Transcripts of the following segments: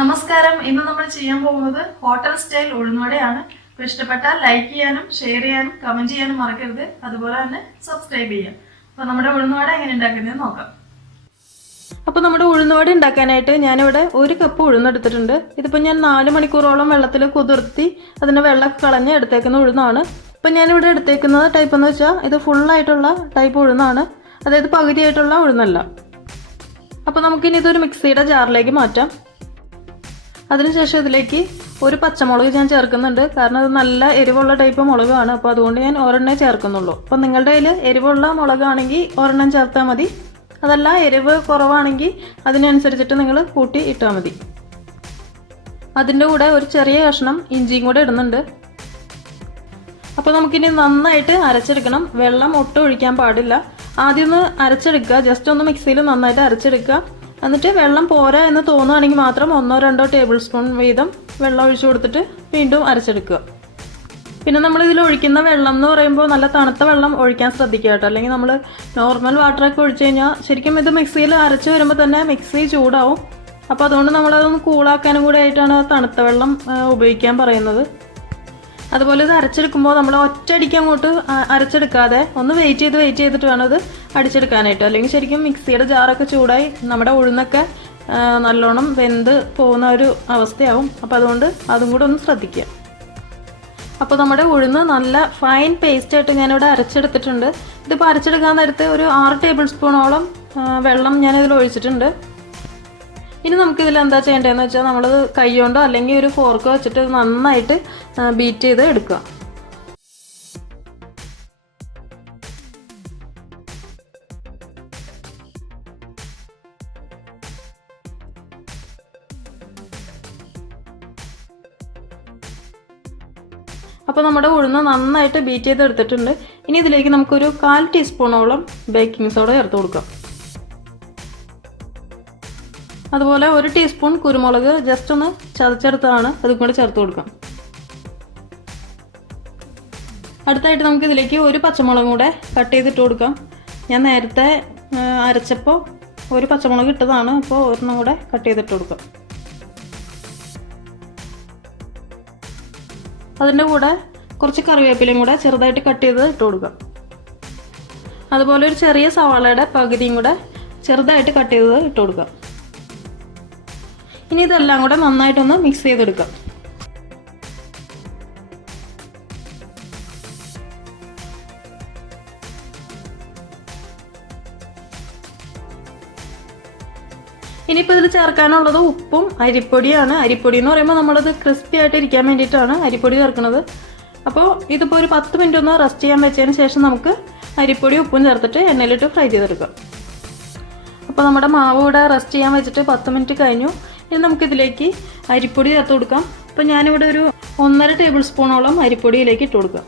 നമസ്കാരം. ഇന്ന് നമ്മൾ ചെയ്യാൻ പോകുന്നത് ഹോട്ടൽ സ്റ്റൈൽ ഉഴുന്നുവടയാണ്. അപ്പോൾ ഇഷ്ടപ്പെട്ടാൽ ലൈക്ക് ചെയ്യാനും ഷെയർ ചെയ്യാനും കമന്റ് ചെയ്യാനും മറക്കരുത്. അതുപോലെ തന്നെ സബ്സ്ക്രൈബ് ചെയ്യാം. അപ്പോൾ നമ്മുടെ ഉഴുന്നുവട എങ്ങനെ ഉണ്ടാക്കുന്നത് നോക്കാം. അപ്പോൾ നമ്മുടെ ഉഴുന്നുവട ഉണ്ടാക്കാനായിട്ട് ഞാനിവിടെ 1 കപ്പ് ഉഴുന്നെടുത്തിട്ടുണ്ട്. ഇതിപ്പോൾ ഞാൻ 4 മണിക്കൂറോളം വെള്ളത്തിൽ കുതിർത്തി അതിൻ്റെ വെള്ളമൊക്കെ കളഞ്ഞ് എടുത്തേക്കുന്ന ഉഴുന്നാണ്. അപ്പോൾ ഞാനിവിടെ എടുത്തേക്കുന്നത് ടൈപ്പ് എന്ന് വെച്ചാൽ ഇത് ഫുള്ളായിട്ടുള്ള ടൈപ്പ് ഉഴുന്നാണ്, അതായത് പകുതിയായിട്ടുള്ള ഉഴുന്നല്ല. അപ്പോൾ നമുക്കിനി ഇതൊരു മിക്സിയുടെ ജാറിലേക്ക് മാറ്റാം. അതിനുശേഷം ഇതിലേക്ക് ഒരു പച്ചമുളക് ഞാൻ ചേർക്കുന്നുണ്ട്, കാരണം അത് നല്ല എരിവുള്ള ടൈപ്പ് മുളകാണ്. അപ്പോൾ അതുകൊണ്ട് ഞാൻ ഒരെണ്ണേ ചേർക്കുന്നുള്ളൂ. അപ്പോൾ നിങ്ങളുടെ കയ്യിൽ എരിവുള്ള മുളകാണെങ്കിൽ ഒരെണ്ണം ചേർത്താൽ മതി, അതല്ല എരിവ് കുറവാണെങ്കിൽ അതിനനുസരിച്ചിട്ട് നിങ്ങൾ കൂട്ടി ഇട്ടാൽ മതി. അതിൻ്റെ കൂടെ ഒരു ചെറിയ കഷ്ണം ഇഞ്ചിയും കൂടെ ഇടുന്നുണ്ട്. അപ്പോൾ നമുക്കിനി നന്നായിട്ട് അരച്ചെടുക്കണം. വെള്ളം ഒട്ടും ഒഴിക്കാൻ പാടില്ല. ആദ്യം ഒന്ന് അരച്ചെടുക്കുക, ജസ്റ്റ് ഒന്ന് മിക്സിയിൽ നന്നായിട്ട് അരച്ചെടുക്കുക. എന്നിട്ട് വെള്ളം പോരാ എന്ന് തോന്നുകയാണെങ്കിൽ മാത്രം 1-2 ടേബിൾ സ്പൂൺ വീതം വെള്ളം ഒഴിച്ചു കൊടുത്തിട്ട് വീണ്ടും അരച്ചെടുക്കുക. പിന്നെ നമ്മളിതിൽ ഒഴിക്കുന്ന വെള്ളം എന്ന് പറയുമ്പോൾ നല്ല തണുത്ത വെള്ളം ഒഴിക്കാൻ ശ്രദ്ധിക്കുക കേട്ടോ. അല്ലെങ്കിൽ നമ്മൾ നോർമൽ വാട്ടറൊക്കെ ഒഴിച്ചു കഴിഞ്ഞാൽ ശരിക്കും ഇത് മിക്സിയിൽ അരച്ച് വരുമ്പോൾ തന്നെ മിക്സി ചൂടാവും. അപ്പോൾ അതുകൊണ്ട് നമ്മളതൊന്ന് കൂളാക്കാനും കൂടെ ആയിട്ടാണ് തണുത്ത വെള്ളം ഉപയോഗിക്കാൻ പറയുന്നത്. അതുപോലെ ഇത് അരച്ചെടുക്കുമ്പോൾ നമ്മൾ ഒറ്റയടിക്ക് അങ്ങോട്ട് അരച്ചെടുക്കാതെ ഒന്ന് വെയിറ്റ് ചെയ്തിട്ട് വേണം ഇത് അടിച്ചെടുക്കാനായിട്ട്. അല്ലെങ്കിൽ ശരിക്കും മിക്സിയുടെ ജാറൊക്കെ ചൂടായി നമ്മുടെ ഉഴുന്നൊക്കെ നല്ലോണം വെന്ത് പോകുന്ന ഒരു അവസ്ഥയാവും. അപ്പോൾ അതുകൊണ്ട് അതും കൂടെ ഒന്ന് ശ്രദ്ധിക്കുക. അപ്പോൾ നമ്മുടെ ഉഴുന്ന് നല്ല ഫൈൻ പേസ്റ്റായിട്ട് ഞാനിവിടെ അരച്ചെടുത്തിട്ടുണ്ട്. ഇതിപ്പോൾ അരച്ചെടുക്കാൻ നേരത്തെ ഒരു 6 ടേബിൾ സ്പൂണോളം വെള്ളം ഞാനിതിൽ ഒഴിച്ചിട്ടുണ്ട്. ഇനി നമുക്കിതിൽ എന്താ ചെയ്യേണ്ടതെന്ന് വെച്ചാൽ നമ്മളത് കൈ കൊണ്ടോ അല്ലെങ്കിൽ ഒരു ഫോർക്കോ വെച്ചിട്ട് നന്നായിട്ട് ബീറ്റ് ചെയ്ത് എടുക്കുക. അപ്പോൾ നമ്മുടെ ഉഴുന്ന് നന്നായിട്ട് ബീറ്റ് ചെയ്ത് എടുത്തിട്ടുണ്ട്. ഇനി ഇതിലേക്ക് നമുക്കൊരു 1/4 ടീസ്പൂണോളം ബേക്കിംഗ് സോഡ ചേർത്ത് കൊടുക്കാം. അതുപോലെ 1 ടീസ്പൂൺ കുരുമുളക് ജസ്റ്റ് ഒന്ന് ചതച്ചെടുത്തതാണ്, അതും കൂടി ചേർത്ത് കൊടുക്കാം. അടുത്തായിട്ട് നമുക്ക് ഇതിലേക്ക് ഒരു പച്ചമുളകും കൂടെ കട്ട് ചെയ്തിട്ട് കൊടുക്കാം. ഞാൻ നേരത്തെ അരച്ചപ്പോൾ ഒരു പച്ചമുളക് ഇട്ടതാണ്, അപ്പോൾ ഒരെണ്ണം കൂടെ കട്ട് ചെയ്തിട്ട് കൊടുക്കാം. അതിൻ്റെ കൂടെ കുറച്ച് കറിവേപ്പിലയും കൂടെ ചെറുതായിട്ട് കട്ട് ചെയ്ത് ഇട്ട് കൊടുക്കാം. അതുപോലെ ഒരു ചെറിയ സവാളയുടെ പകുതിയും കൂടെ ചെറുതായിട്ട് കട്ട് ചെയ്ത് ഇട്ട് കൊടുക്കാം. ഇനി ഇതെല്ലാം കൂടെ നന്നായിട്ടൊന്ന് മിക്സ് ചെയ്തെടുക്കാം. ഇനിയിപ്പോൾ ഇതിൽ ചേർക്കാനുള്ളത് ഉപ്പും അരിപ്പൊടിയാണ്. അരിപ്പൊടി എന്ന് പറയുമ്പോൾ നമ്മളത് ക്രിസ്പി ആയിട്ട് ഇരിക്കാൻ വേണ്ടിയിട്ടാണ് അരിപ്പൊടി ചേർക്കുന്നത്. അപ്പോൾ ഇതിപ്പോൾ ഒരു 10 മിനിറ്റ് ഒന്ന് റെസ്റ്റ് ചെയ്യാൻ വെച്ചതിന് ശേഷം നമുക്ക് അരിപ്പൊടി ഉപ്പും ചേർത്തിട്ട് എണ്ണയിലിട്ട് ഫ്രൈ ചെയ്തെടുക്കാം. അപ്പോൾ നമ്മുടെ മാവ് ഇവിടെ റെസ്റ്റ് ചെയ്യാൻ വെച്ചിട്ട് 10 മിനിറ്റ് കഴിഞ്ഞു. ഇനി നമുക്കിതിലേക്ക് അരിപ്പൊടി ചേർത്ത് കൊടുക്കാം. അപ്പോൾ ഞാനിവിടെ ഒരു 1.5 ടേബിൾ സ്പൂണോളം അരിപ്പൊടിയിലേക്ക് ഇട്ട് കൊടുക്കാം.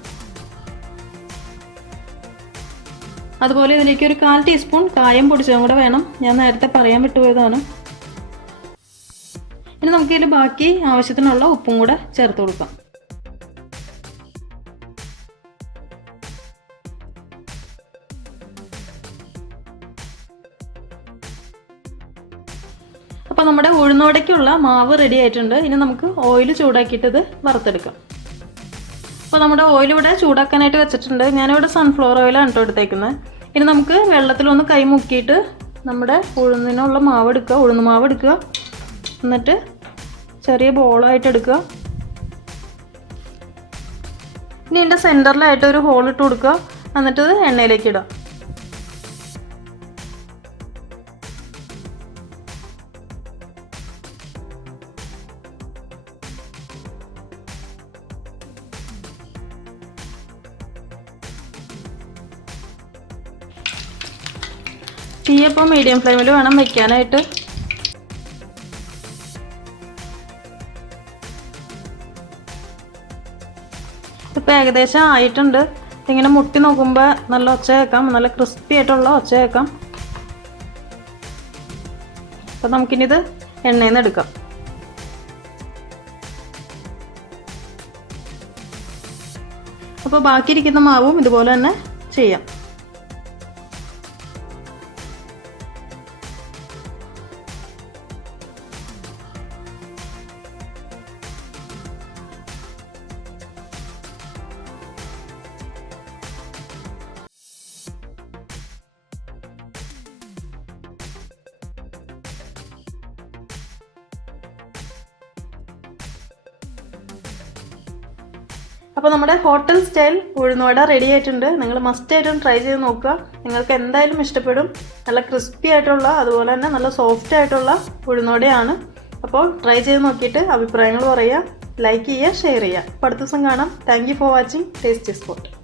അതുപോലെ ഇതിലേക്ക് ഒരു 1/4 ടീസ്പൂൺ കായം പൊടിച്ചതും കൂടെ വേണം, ഞാൻ നേരത്തെ പറയാൻ വിട്ടുപോയതാണ്. ഇനി നമുക്കിതിൽ ബാക്കി ആവശ്യത്തിനുള്ള ഉപ്പും കൂടെ ചേർത്ത് കൊടുക്കാം. അപ്പോൾ നമ്മുടെ ഉഴുന്നുവടയ്ക്കുള്ള മാവ് റെഡി ആയിട്ടുണ്ട്. ഇനി നമുക്ക് ഓയിൽ ചൂടാക്കിയിട്ടത് വറുത്തെടുക്കാം. അപ്പോൾ നമ്മുടെ ഓയിൽ ഇവിടെ ചൂടാക്കാനായിട്ട് വെച്ചിട്ടുണ്ട്. ഞാനിവിടെ സൺഫ്ലവർ ഓയിലാണ് കേട്ടോ എടുത്തേക്കുന്നത്. ഇനി നമുക്ക് വെള്ളത്തിലൊന്ന് കൈ മുക്കിയിട്ട് നമ്മുടെ ഉഴുന്നിനുള്ള മാവ് എടുക്കുക, ഉഴുന്ന് മാവ് എടുക്കുക. എന്നിട്ട് ചെറിയ ബോളായിട്ട് എടുക്കുക. ഇനി ഇതിൻ്റെ സെൻറ്ററിലായിട്ട് ഒരു ഹോൾ ഇട്ട് കൊടുക്കുക. എന്നിട്ട് ഇത് എണ്ണയിലേക്ക് ഇടുക. തീയപ്പോൾ മീഡിയം ഫ്ലെയിമിൽ വേണം വയ്ക്കാനായിട്ട്. ഇപ്പോൾ ഏകദേശം ആയിട്ടുണ്ട്. ഇങ്ങനെ മുട്ടി നോക്കുമ്പോൾ നല്ല ഒച്ച കേൾക്കാം, നല്ല ക്രിസ്പി ആയിട്ടുള്ള ഒച്ച കേൾക്കാം. അപ്പോൾ നമുക്കിനിത് എണ്ണയിൽ നിന്ന് എടുക്കാം. അപ്പോൾ ബാക്കിയിരിക്കുന്ന മാവും ഇതുപോലെ തന്നെ ചെയ്യാം. അപ്പോൾ നമ്മുടെ ഹോട്ടൽ സ്റ്റൈൽ ഉഴുന്നുവട റെഡി ആയിട്ടുണ്ട്. നിങ്ങൾ മസ്റ്റായിട്ടും ട്രൈ ചെയ്ത് നോക്കുക. നിങ്ങൾക്ക് എന്തായാലും ഇഷ്ടപ്പെടും. നല്ല ക്രിസ്പി ആയിട്ടുള്ള അതുപോലെ തന്നെ നല്ല സോഫ്റ്റ് ആയിട്ടുള്ള ഉഴുന്നുവടയാണ്. അപ്പോൾ ട്രൈ ചെയ്ത് നോക്കിയിട്ട് അഭിപ്രായങ്ങൾ പറയുക, ലൈക്ക് ചെയ്യുക, ഷെയർ ചെയ്യുക. അപ്പോൾ അടുത്ത ദിവസം കാണാം. Thank you for watching tasty spot.